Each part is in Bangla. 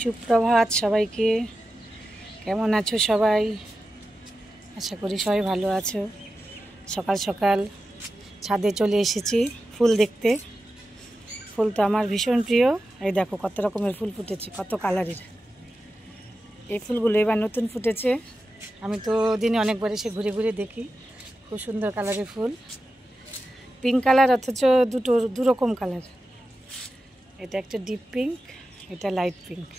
সুপ্রভাত সবাইকে। কেমন আছো সবাই? আশা করি সবাই ভালো আছো। সকাল সকাল ছাদে চলে এসেছি ফুল দেখতে। ফুল তো আমার ভীষণ প্রিয়। এই দেখো কত রকমের ফুল ফুটেছে, কত কালারের। এই ফুলগুলো এবার নতুন ফুটেছে। আমি তো দিনে অনেকবার এসে ঘুরে ঘুরে দেখি। খুব সুন্দর কালারের ফুল, পিঙ্ক কালার, অথচ দু রকম কালার। এটা একটা ডিপ পিঙ্ক, এটা লাইট পিঙ্ক।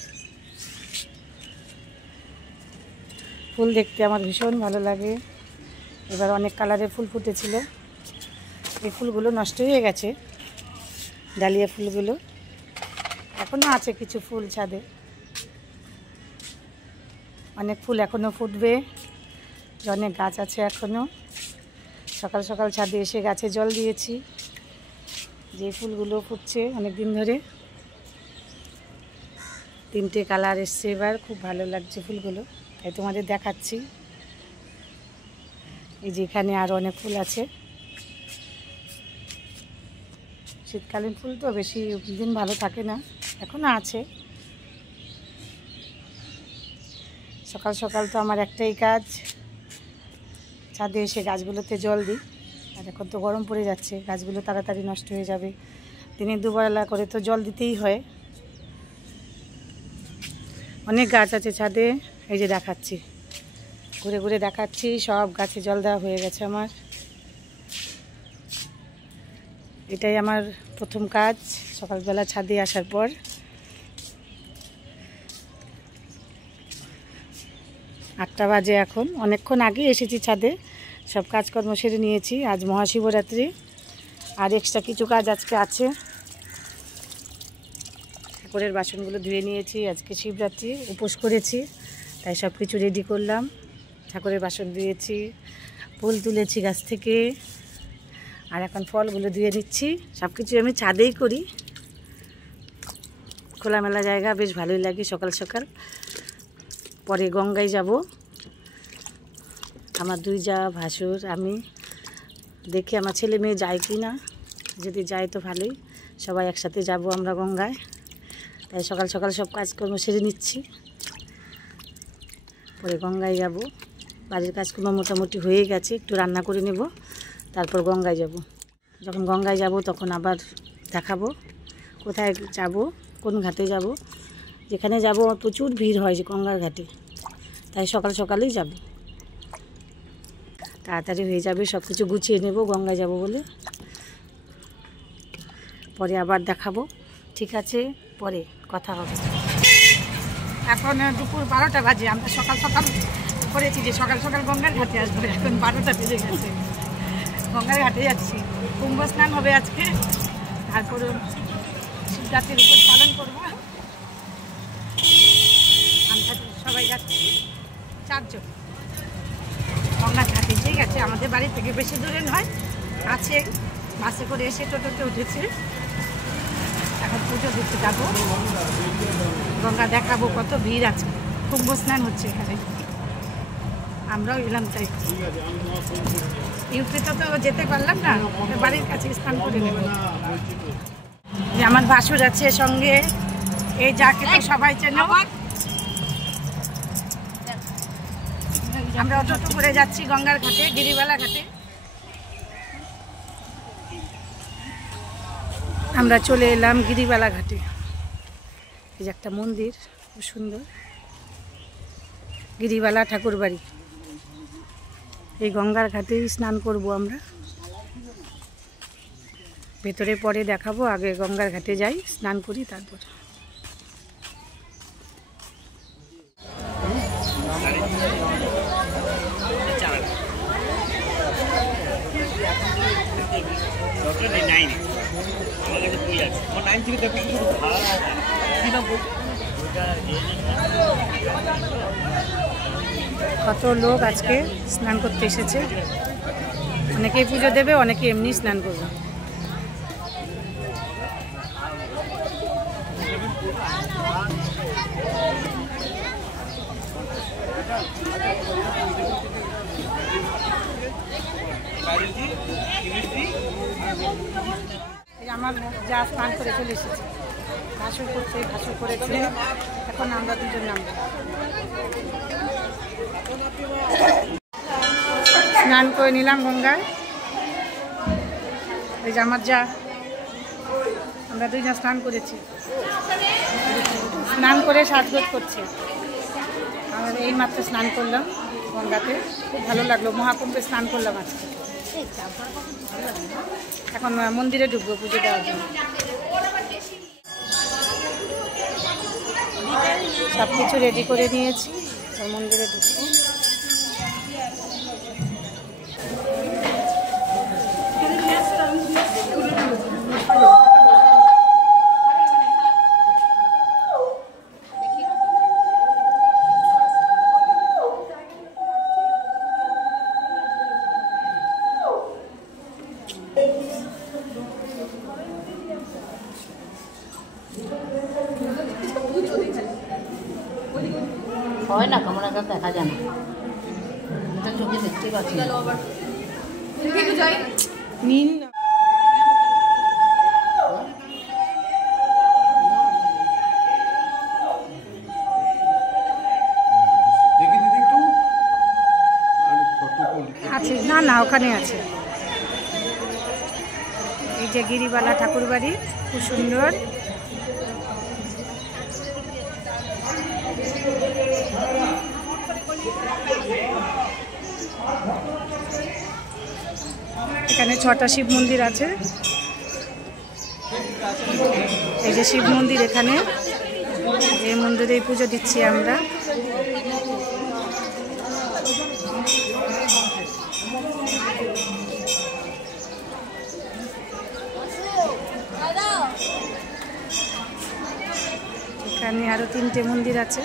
ফুল দেখতে আমার ভীষণ ভালো লাগে। এবার অনেক কালারের ফুল ফুটেছিল। এই ফুলগুলো নষ্ট হয়ে গেছে, ডালিয়া ফুলগুলো। এখনও আছে কিছু ফুল ছাদে, অনেক ফুল এখনও ফুটবে। অনেক গাছ আছে এখনও। সকাল সকাল ছাদে এসে গাছে জল দিয়েছি। যে ফুলগুলো ফুটছে অনেক দিন ধরে, 3টে কালার এসছে এবার। খুব ভালো লাগছে ফুলগুলো, তাই তোমাদের দেখাচ্ছি। এই যে এখানে আরও অনেক ফুল আছে। শীতকালীন ফুল তো বেশি দিন ভালো থাকে না, এখনও আছে। সকাল সকাল তো আমার একটাই কাজ, ছাদে এসে গাছগুলোতে জল দিই। আর এখন তো গরম পড়ে যাচ্ছে, গাছগুলো তাড়াতাড়ি নষ্ট হয়ে যাবে। দিনে দুবেলা করে তো জল দিতেই হয়। অনেক গাছ আছে ছাদে, এই যে দেখাচ্ছি, ঘুরে ঘুরে দেখাচ্ছি। সব গাছে জল দেওয়া হয়ে গেছে আমার। এটাই আমার প্রথম কাজ সকালবেলা ছাদে আসার পর। আটটা বাজে এখন, অনেকক্ষণ আগে এসেছি ছাদে, সব কাজকর্ম সেরে নিয়েছি। আজ মহাশিবরাত্রি, আর এক্সট্রা কিছু কাজ আজকে আছে। ঠাকুরের বাসনগুলো ধুয়ে নিয়েছি। আজকে শিবরাত্রি, উপোস করেছি, তাই সব কিছু রেডি করলাম। ঠাকুরের বাসন ধুয়েছি, ফুল তুলেছি গাছ থেকে, আর এখন ফলগুলো ধুয়ে নিচ্ছি। সব কিছু আমি ছাদেই করি, খোলামেলা জায়গা, বেশ ভালোই লাগে সকাল সকাল। পরে গঙ্গায় যাব, আমার 2 জা ভাসুর আমি। দেখি আমার ছেলে মেয়ে যায় কি না, যদি যায় তো ভালোই, সবাই একসাথে যাব আমরা গঙ্গায়। তাই সকাল সকাল সব কাজকর্ম সেরে নিচ্ছি, পরে গঙ্গায় যাব। বাড়ির কাজকর্ম মোটামুটি হয়ে গেছে, একটু রান্না করে নেব, তারপর গঙ্গায় যাব। যখন গঙ্গায় যাব তখন আবার দেখাবো কোথায় যাব, কোন ঘাটে যাব। যেখানে যাব প্রচুর ভিড় হয় যে গঙ্গার ঘাটে, তাই সকাল সকালেই যাব, তাড়াতাড়ি হয়ে যাবে। সব কিছু গুছিয়ে নেব গঙ্গায় যাব বলে, পরে আবার দেখাবো। ঠিক আছে, পরে কথা হবে। এখন দুপুর 12টা বাজে। আমরা সকাল সকাল করেছি যে সকাল সকাল গঙ্গার ঘাটে আসবো। এখন 12টা বেজে গেছে, গঙ্গার ঘাটে যাচ্ছি। কুম্ভ স্নান হবে আজকে, তারপরে শিবরাত্রির উপর পালন করবো। আমরা সবাই যাচ্ছি 4 জন গঙ্গার ঘাটে। ঠিক আছে, আমাদের বাড়ি থেকে বেশি দূরে নয়, আছে। বাসে করে এসে টোটোতে উঠেছি। এখন পুজো দিতে যাবো, গঙ্গা দেখাবো। কত ভিড় আছে, কুম্ভ স্নান হচ্ছে এখানে, আমরাও এলাম। তাই ইউপিতে তো যেতে পারলাম না, বাড়ির কাছে স্নান করে নেব। যে আমার ভাসুর আছে সঙ্গে, এই যাকে তো সবাই চেনো। আমরা অটো করে যাচ্ছি গঙ্গার ঘাটে, গিরিবালা ঘাটে। আমরা চলে এলাম গিরিবালা ঘাটে। এই যে একটা মন্দির, খুব সুন্দর, গিরিবালা ঠাকুর বাড়ি। এই গঙ্গার ঘাটেই স্নান করব আমরা। ভেতরে পরে দেখাবো, আগে গঙ্গার ঘাটে যাই, স্নান করি, তারপর। কত লোক আজকে স্নান করতে এসেছে। অনেকেই পুজো দেবে, অনেকে এমনি স্নান করবে। আমার যা স্নান করে চলে এসেছে। ভাসুর করছে, ভাসুর করেছে। এখন আমরা দুজন নামবো। স্নান করে নিলাম গঙ্গায়। এই যে আমার যা, আমরা দুইজন স্নান করেছি। স্নান করে সাজগোজ করছে। আমরা এই মাত্র স্নান করলাম গঙ্গাতে, খুব ভালো লাগলো। মহাকুম্ভে স্নান করলাম আজকে। এখন মন্দিরে ঢুকবো পুজো দেওয়ার জন্য। সব কিছু রেডি করে নিয়েছি, মন্দিরে ঢুকবো। হয় না ক্যামেরা কাছে দেখা যায় না, এটা চোখে দেখতে পাচ্ছি না। নিন আছে, না না ওখানে আছে। এই যে গিরিবালা ঠাকুর বাড়ি, খুব সুন্দর। এখানে 6টা শিব মন্দির আছে। এই যে শিব মন্দির, এখানে এই মন্দিরেই পুজো দিচ্ছি আমরা। এখানে আরো 3টে মন্দির আছে।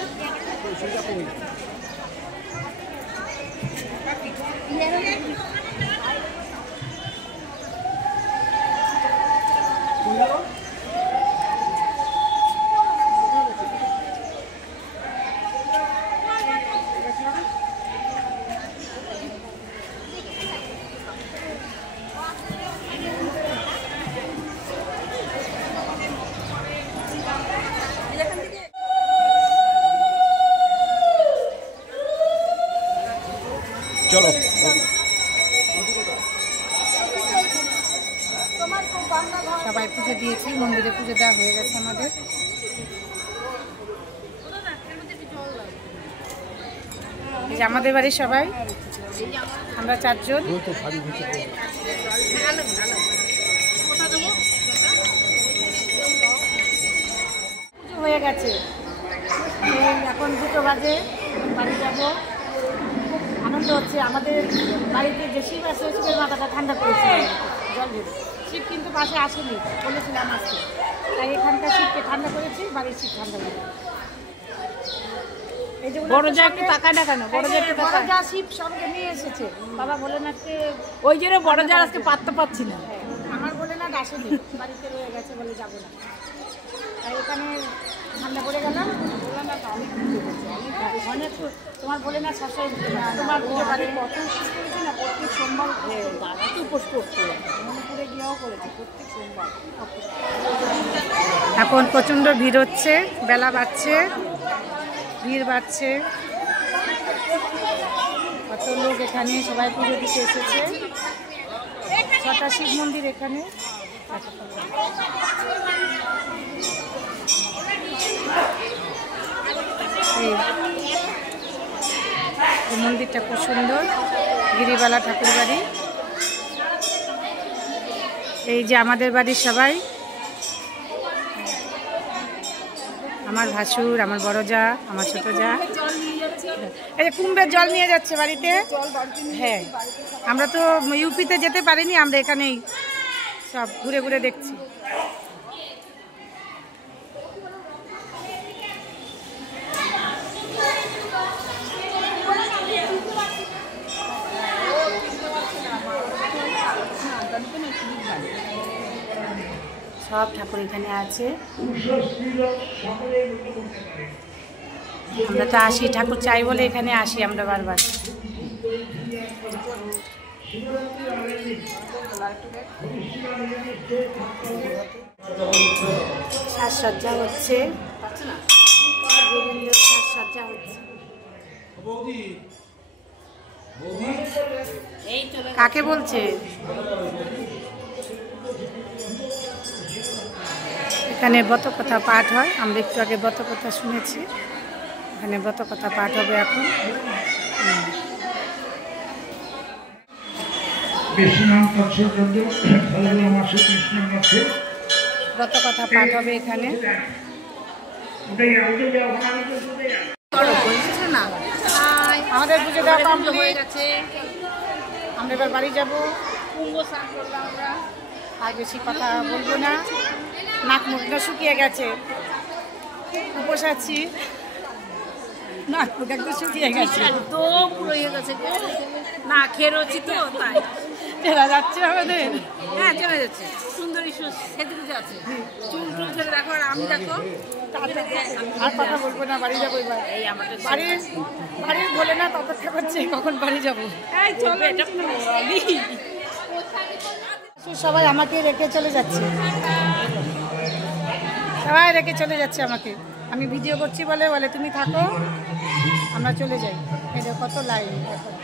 চলো সবাই পুজো দিয়েছি, মন্দিরে পুজো দেওয়া হয়ে গেছে আমাদের। এই যে আমাদের বাড়ির সবাই, আমরা 4 জন। পুজো হয়ে গেছে, এখন 2টো বাজে, বাড়ি যাবো। আনন্দ হচ্ছে। আমাদের বাড়িতে যে শিব আছে, শিবের মাথাটা ঠান্ডা করেছিল জল ভেবে। শিব কিন্তু পাশে আসেনি, বলেছিলাম আজকে, তাই এখানকার শিবকে ঠান্ডা করেছি, বাড়ির শিব ঠান্ডা করে। এই যে বড় যা একটু তাকায় না কেন? বড় যা একটু বড় যা শিব সঙ্গে নিয়ে এসেছে। বাবা ভোলেনাথকে ওই জন্য বড় যা আজকে পাত্তা পাচ্ছি না। আমার ভোলেনাথ আসেনি, বাড়িতে রয়ে গেছে বলে যাবো না, তাই এখানে ঠান্ডা করে গেলাম। ভোলেনাথ অনেক পুজো করছে, অনেক। তোমার ভোলেনাথ সবসময় তোমার পুজো বাড়ি কত উপোস করেছে না, প্রত্যেক সোমবার দাদা তো উপোস করতে, মণিপুরে গিয়েও করেছে প্রত্যেক সোমবার। এখন প্রচণ্ড ভিড় হচ্ছে, বেলা বাড়ছে, ভিড় বাড়ছে। কত লোক এখানে সবাই পুজো দিতে এসেছে। 6টা শিব মন্দির এখানে। এই মন্দিরটা খুব সুন্দর, গিরিবালা ঠাকুর বাড়ি। এই যে আমাদের বাড়ির সবাই, আমার ভাসুর, আমার বড় যা, আমার ছোট যা। এই যে কুম্ভের জল নিয়ে যাচ্ছে বাড়িতে। হ্যাঁ, আমরা তো ইউপিতে যেতে পারিনি, আমরা এখানেই সব ঘুরে ঘুরে দেখছি। সব ঠাকুর এখানে আছে। আমরা তো আসি, ঠাকুর চাই বলে এখানে আসি আমরা বারবার। সাজসজ্জা হচ্ছে, গোবিন্দের সাজসজ্জা হচ্ছে। কাকে বলছে? এখানে ব্রতকথা পাঠ হয়, আমরা একটু আগে ব্রতকথা শুনেছি। এখানে ব্রতকথা পাঠ হবে এখন। ব্রতকথা পাঠ হবে এখানে। আমাদের পুজো দেওয়া কমপ্লিট হয়ে গেছে, আমরা এবার বাড়ি যাবো। আর বেশি কথা বলবো না, নাক মুখটা শুকিয়ে গেছে, উপোস আছি, নাক মুখ একদম শুকিয়ে গেছে, একদম পুরো হয়ে গেছে, না খেয়ে রয়েছি তো তাই। চেনা যাচ্ছে আমাদের। হ্যাঁ চলে যাচ্ছে, সুন্দরী সেজে গুজে আছে, চুল টুল ছেড়ে দেখো, আর আমি দেখো। আর কথা বলবো না, বাড়ি যাবো এবার। এই আমাদের বাড়ির বলে না, অপেক্ষা করছে কখন বাড়ি যাবো। এই চলো, এটা বলি। সবাই আমাকে রেখে চলে যাচ্ছে, সবাই রেখে চলে যাচ্ছে আমাকে। আমি ভিডিও করছি বলে তুমি থাকো, আমরা চলে যাই। এটা কত লাইন এখন।